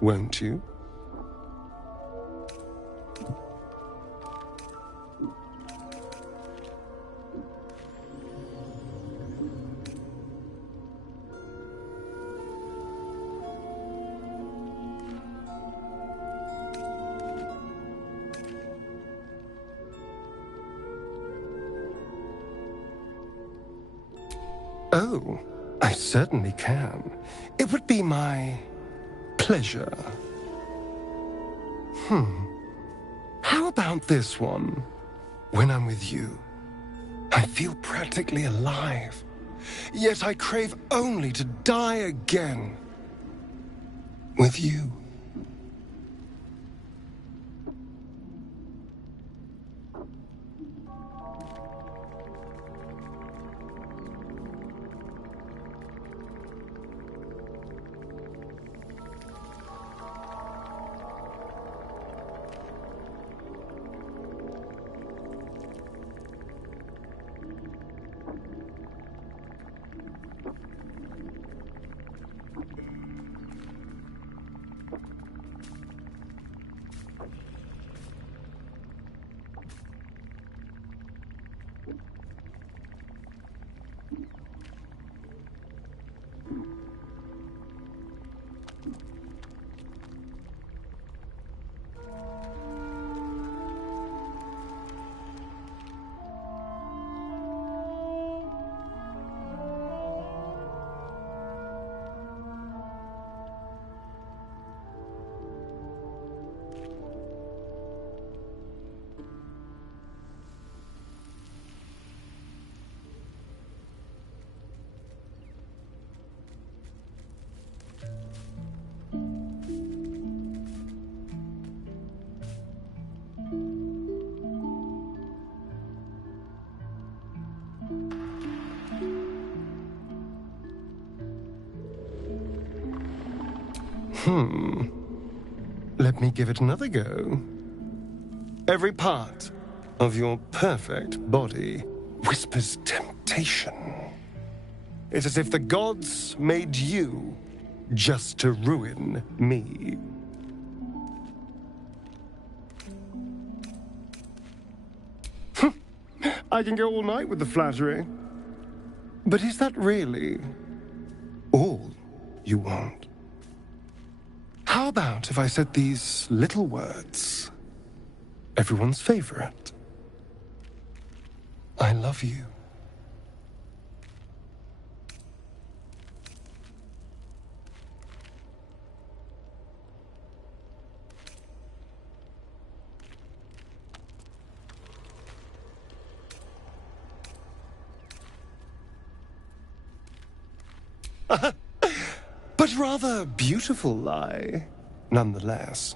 won't you? Oh, I certainly can. It would be my pleasure. How about this one? When I'm with you, I feel practically alive. Yet I crave only to die again. With you. Let me give it another go. Every part of your perfect body whispers temptation. It's as if the gods made you just to ruin me. I can go all night with the flattery. But is that really all you want? How about if I said these little words? Everyone's favorite. I love you. But rather beautiful lie, nonetheless.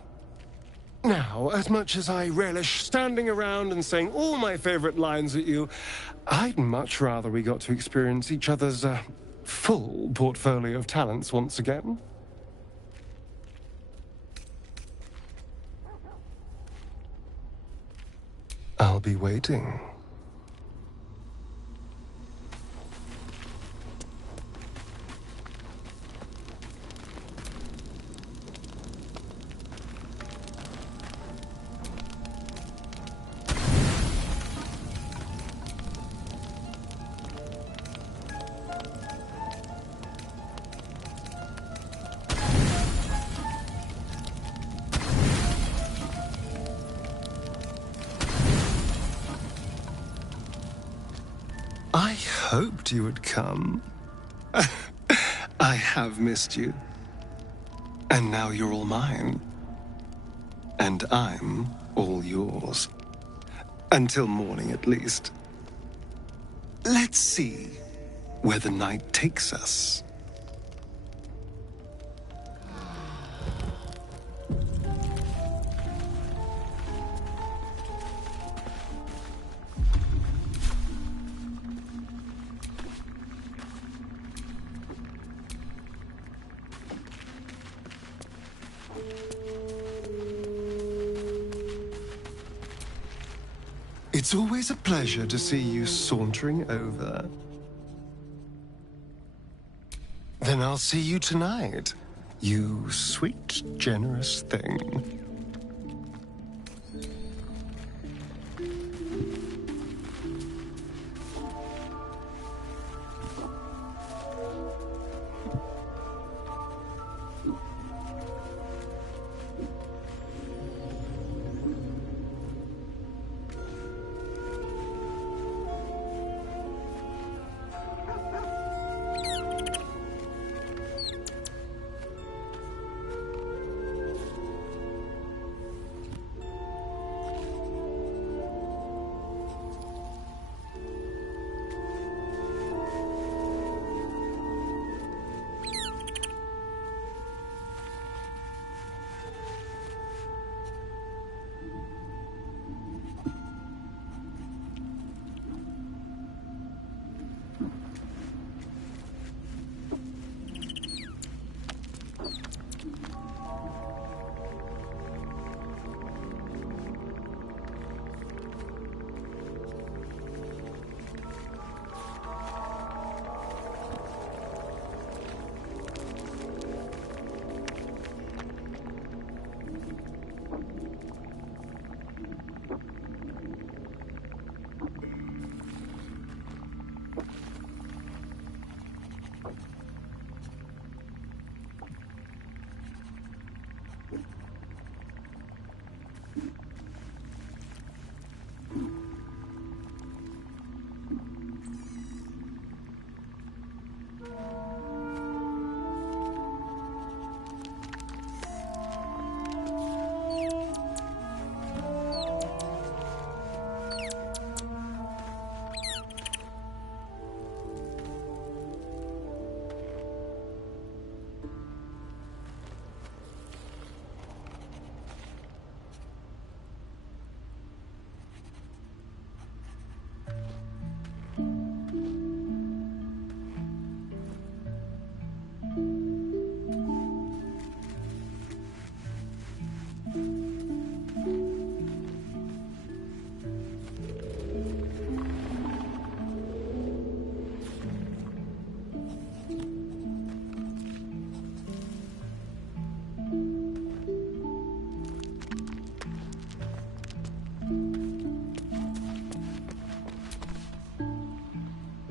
Now, as much as I relish standing around and saying all my favorite lines at you, I'd much rather we got to experience each other's full portfolio of talents once again. I'll be waiting. I hoped you would come. I have missed you. And now you're all mine. And I'm all yours. Until morning, at least. Let's see where the night takes us. It's always a pleasure to see you sauntering over. Then I'll see you tonight, You sweet, generous thing.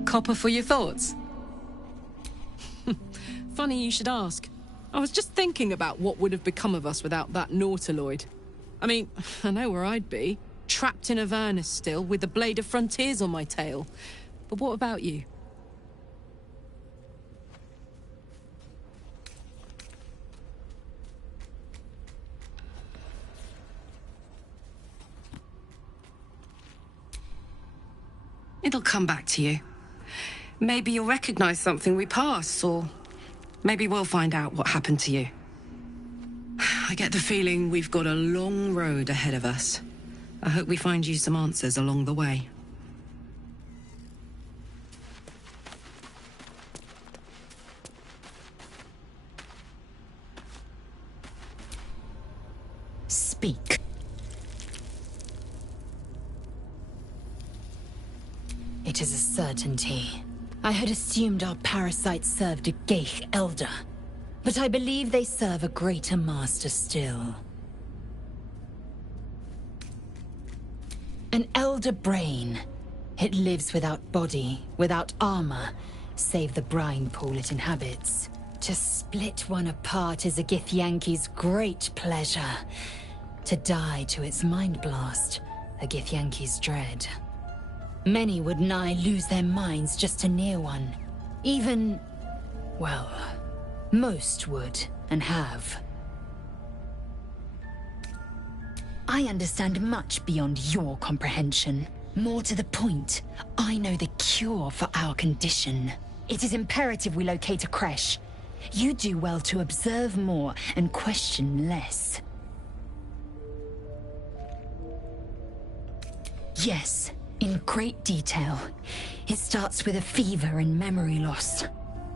Copper for your thoughts? Funny you should ask. I was just thinking about what would have become of us without that Nautiloid. I mean, I know where I'd be. Trapped in Avernus still, with the Blade of Frontiers on my tail. But what about you? It'll come back to you. Maybe you'll recognize something we passed, or maybe we'll find out what happened to you. I get the feeling we've got a long road ahead of us. I hope we find you some answers along the way. Speak. It is a certainty. I had assumed our parasites served a Geich elder, but I believe they serve a greater master still. An elder brain. It lives without body, without armor, save the brine pool it inhabits. To split one apart is a Githyanki's great pleasure. To die to its mind blast, a Githyanki's dread. Many would nigh lose their minds just to near one. Even, well, most would, and have. I understand much beyond your comprehension. More to the point, I know the cure for our condition. It is imperative we locate a creche. You do well to observe more and question less. Yes. In great detail. It starts with a fever and memory loss.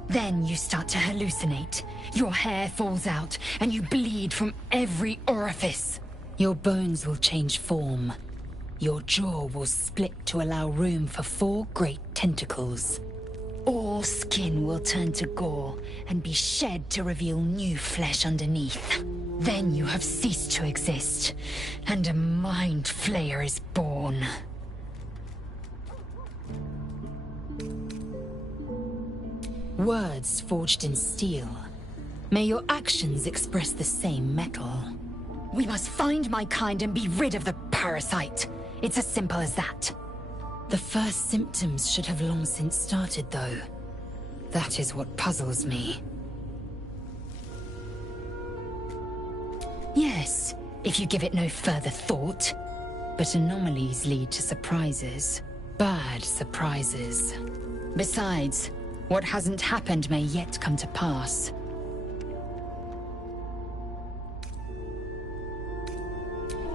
Then you start to hallucinate. Your hair falls out, and you bleed from every orifice. Your bones will change form. Your jaw will split to allow room for 4 great tentacles. All skin will turn to gore and be shed to reveal new flesh underneath. Then you have ceased to exist, and a mind flayer is born. Words forged in steel. May your actions express the same metal. We must find my kind and be rid of the parasite. It's as simple as that. The first symptoms should have long since started, though. That is what puzzles me. Yes, if you give it no further thought. But anomalies lead to surprises. Bad surprises. Besides, what hasn't happened may yet come to pass.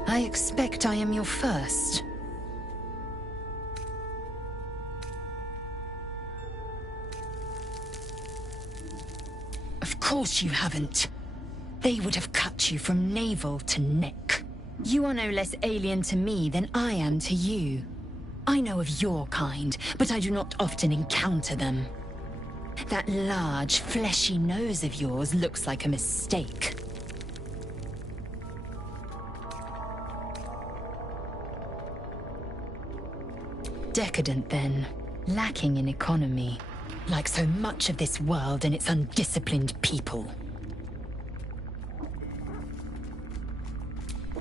I expect I am your first. Of course you haven't. They would have cut you from navel to neck. You are no less alien to me than I am to you. I know of your kind, but I do not often encounter them. That large, fleshy nose of yours looks like a mistake. Decadent, then. Lacking in economy. Like so much of this world and its undisciplined people.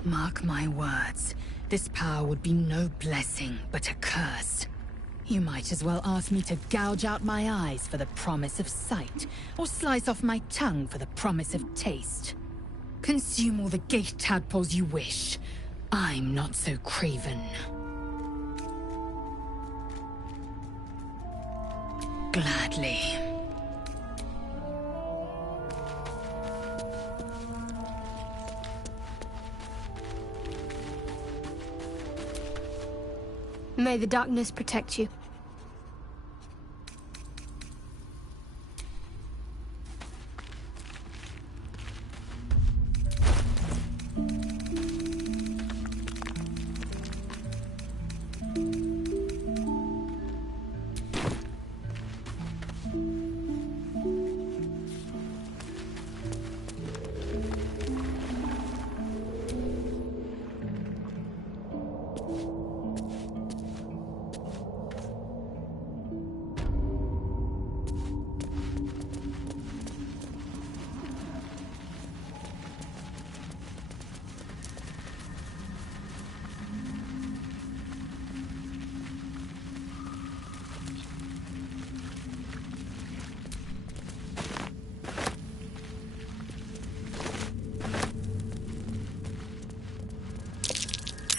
Mark my words. This power would be no blessing, but a curse. You might as well ask me to gouge out my eyes for the promise of sight, or slice off my tongue for the promise of taste. Consume all the gate tadpoles you wish. I'm not so craven. Gladly. May the darkness protect you.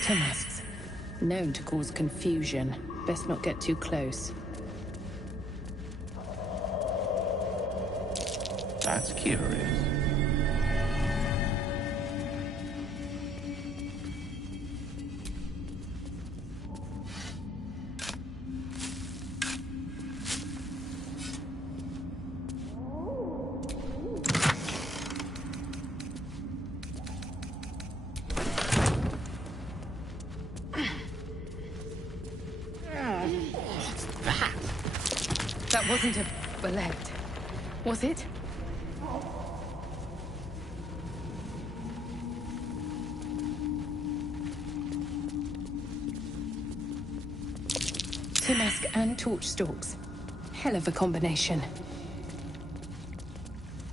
Masks. Known to cause confusion. Best not get too close. That's curious. That wasn't a bullet, was it? Timask and torch stalks. Hell of a combination.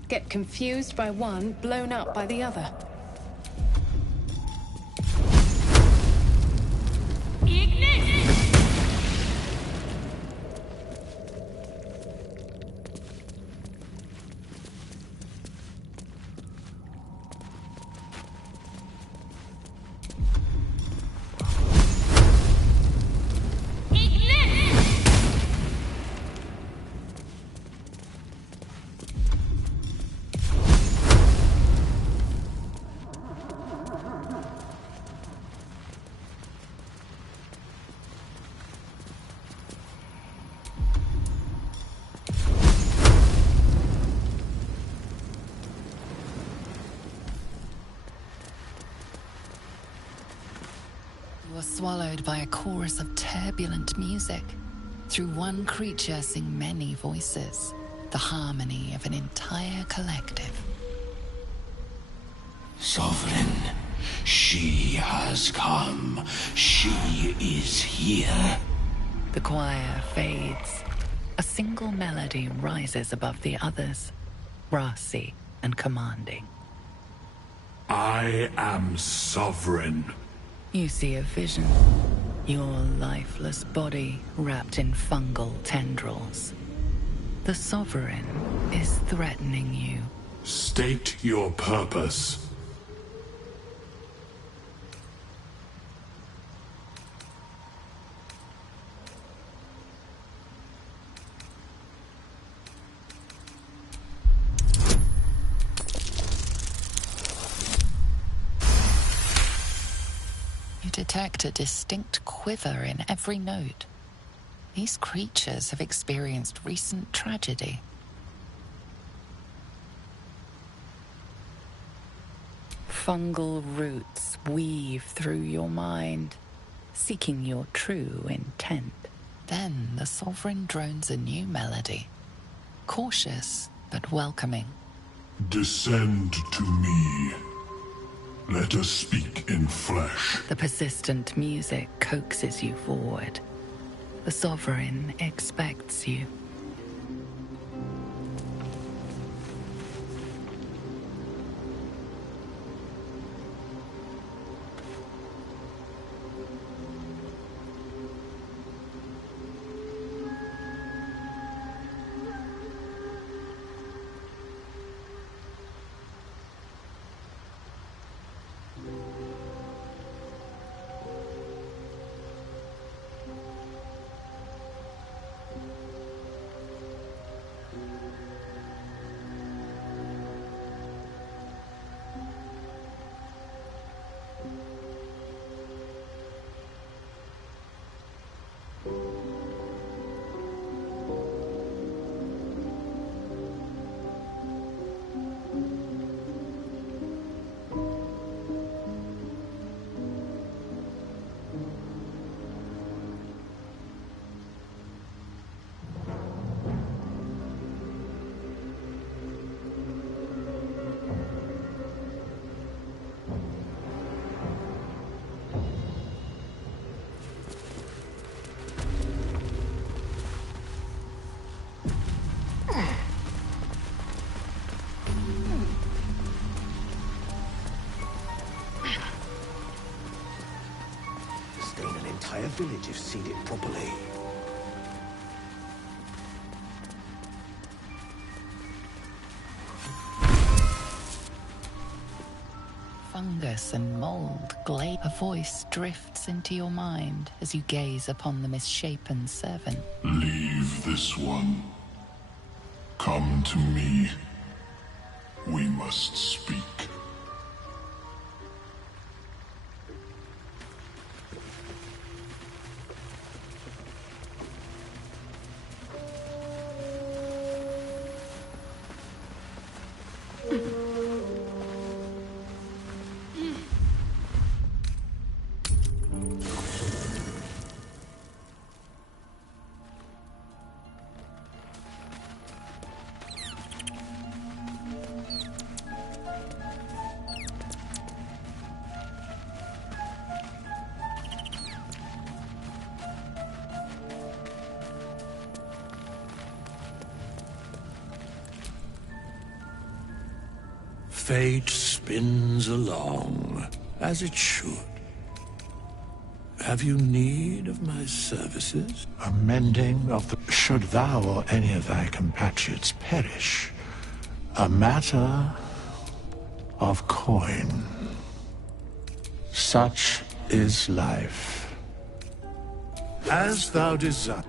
Get confused by one, blown up by the other. Was swallowed by a chorus of turbulent music. Through one creature sing many voices, the harmony of an entire collective. Sovereign, she has come. She is here. The choir fades. A single melody rises above the others, brassy and commanding. I am sovereign. You see a vision. Your lifeless body wrapped in fungal tendrils. The Sovereign is threatening you. State your purpose. You detect a distinct quiver in every note. These creatures have experienced recent tragedy. Fungal roots weave through your mind, seeking your true intent. Then the Sovereign drones a new melody, cautious but welcoming. Descend to me. Let us speak in flesh. The persistent music coaxes you forward. The Sovereign expects you. Sustain an entire village if seeded properly. Fungus and mold glade. A voice drifts into your mind as you gaze upon the misshapen servant. Leave this one. Come to me. We must speak. Fate spins along, as it should. Have you need of my services? A mending of the... Should thou or any of thy compatriots perish, a matter of coin. Such is life. As thou desire.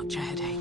such a headache.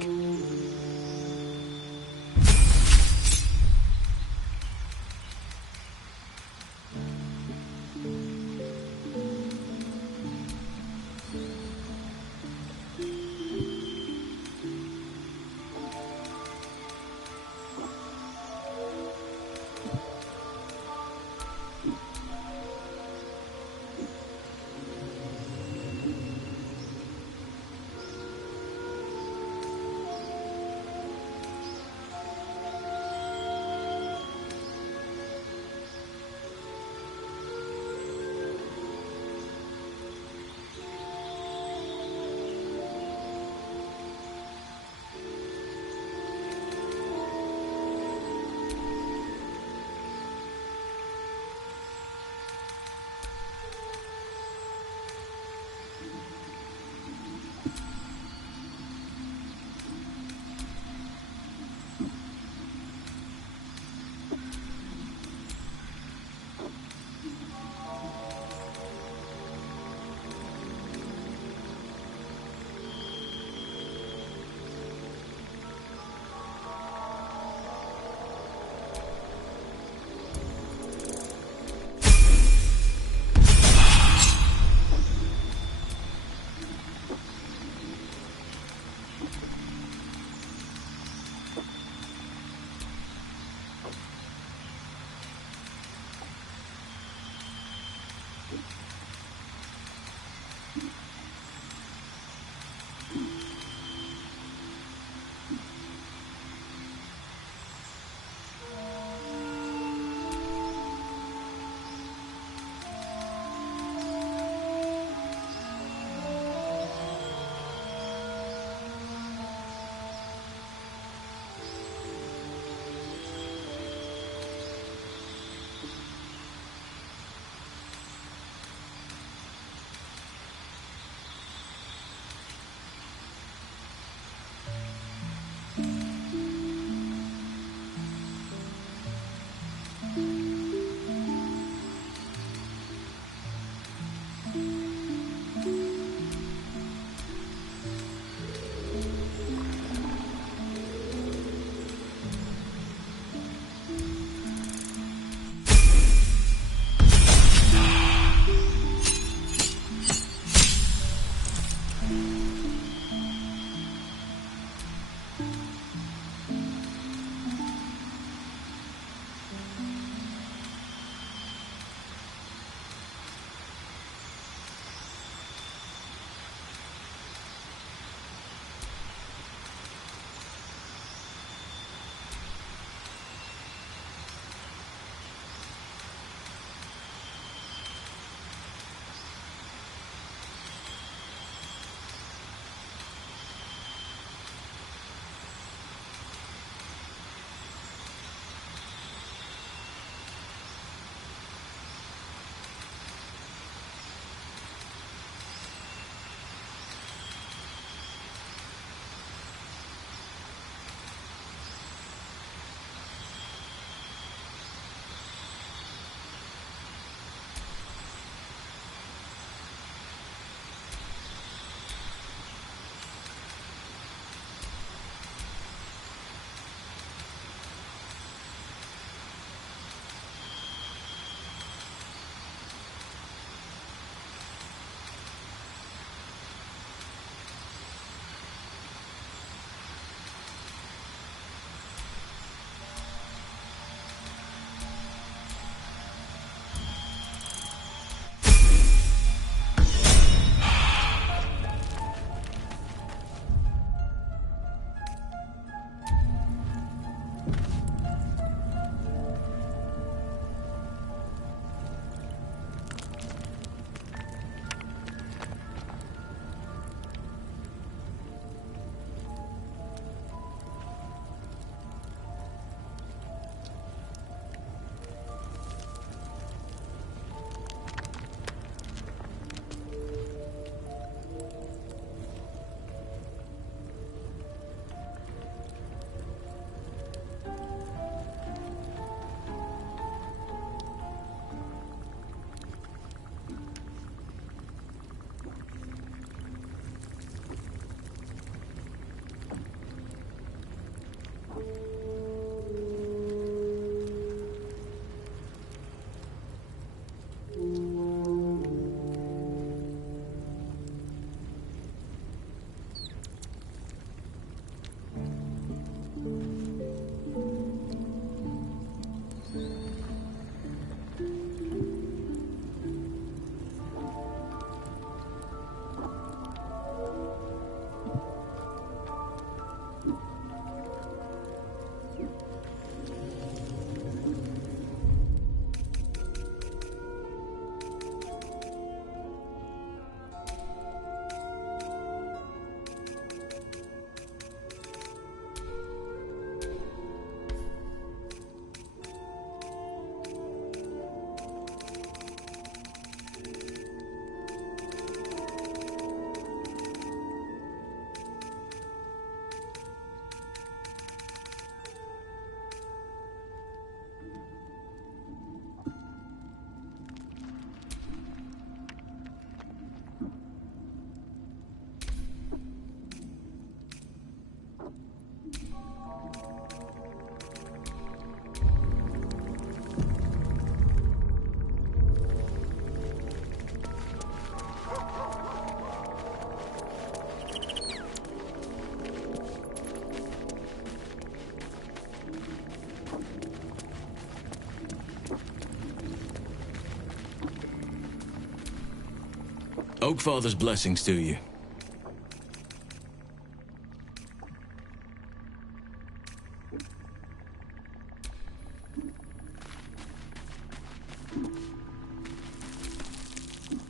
Oakfather's blessings to you.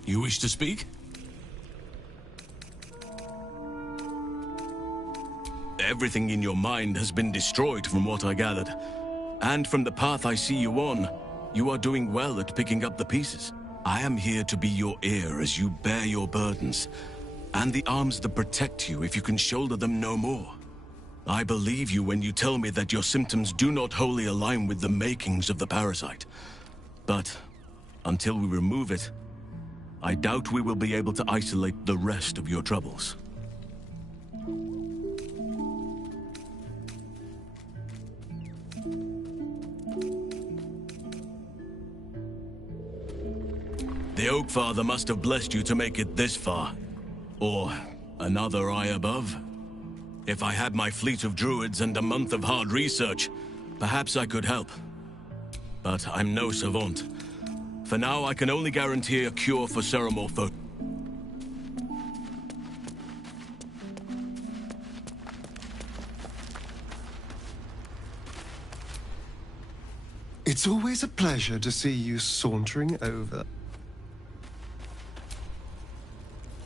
You wish to speak? Everything in your mind has been destroyed from what I gathered. And from the path I see you on, you are doing well at picking up the pieces. I am here to be your ear as you bear your burdens, and the arms that protect you if you can shoulder them no more. I believe you when you tell me that your symptoms do not wholly align with the makings of the parasite. But until we remove it, I doubt we will be able to isolate the rest of your troubles. The Oakfather must have blessed you to make it this far. Or another eye above. If I had my fleet of druids and a month of hard research, perhaps I could help. But I'm no savant. For now, I can only guarantee a cure for Ceremorpho. It's always a pleasure to see you sauntering over.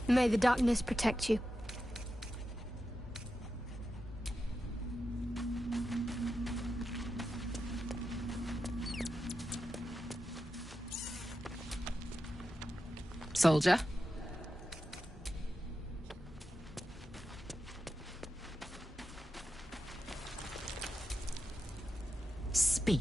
May the darkness protect you. Soldier. Speak.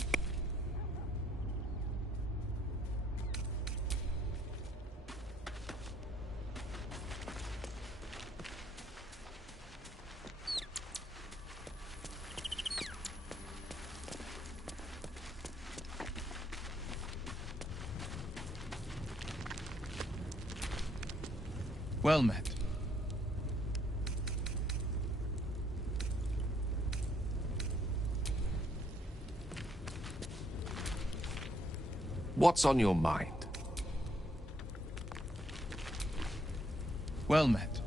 Well met. What's on your mind? Well met.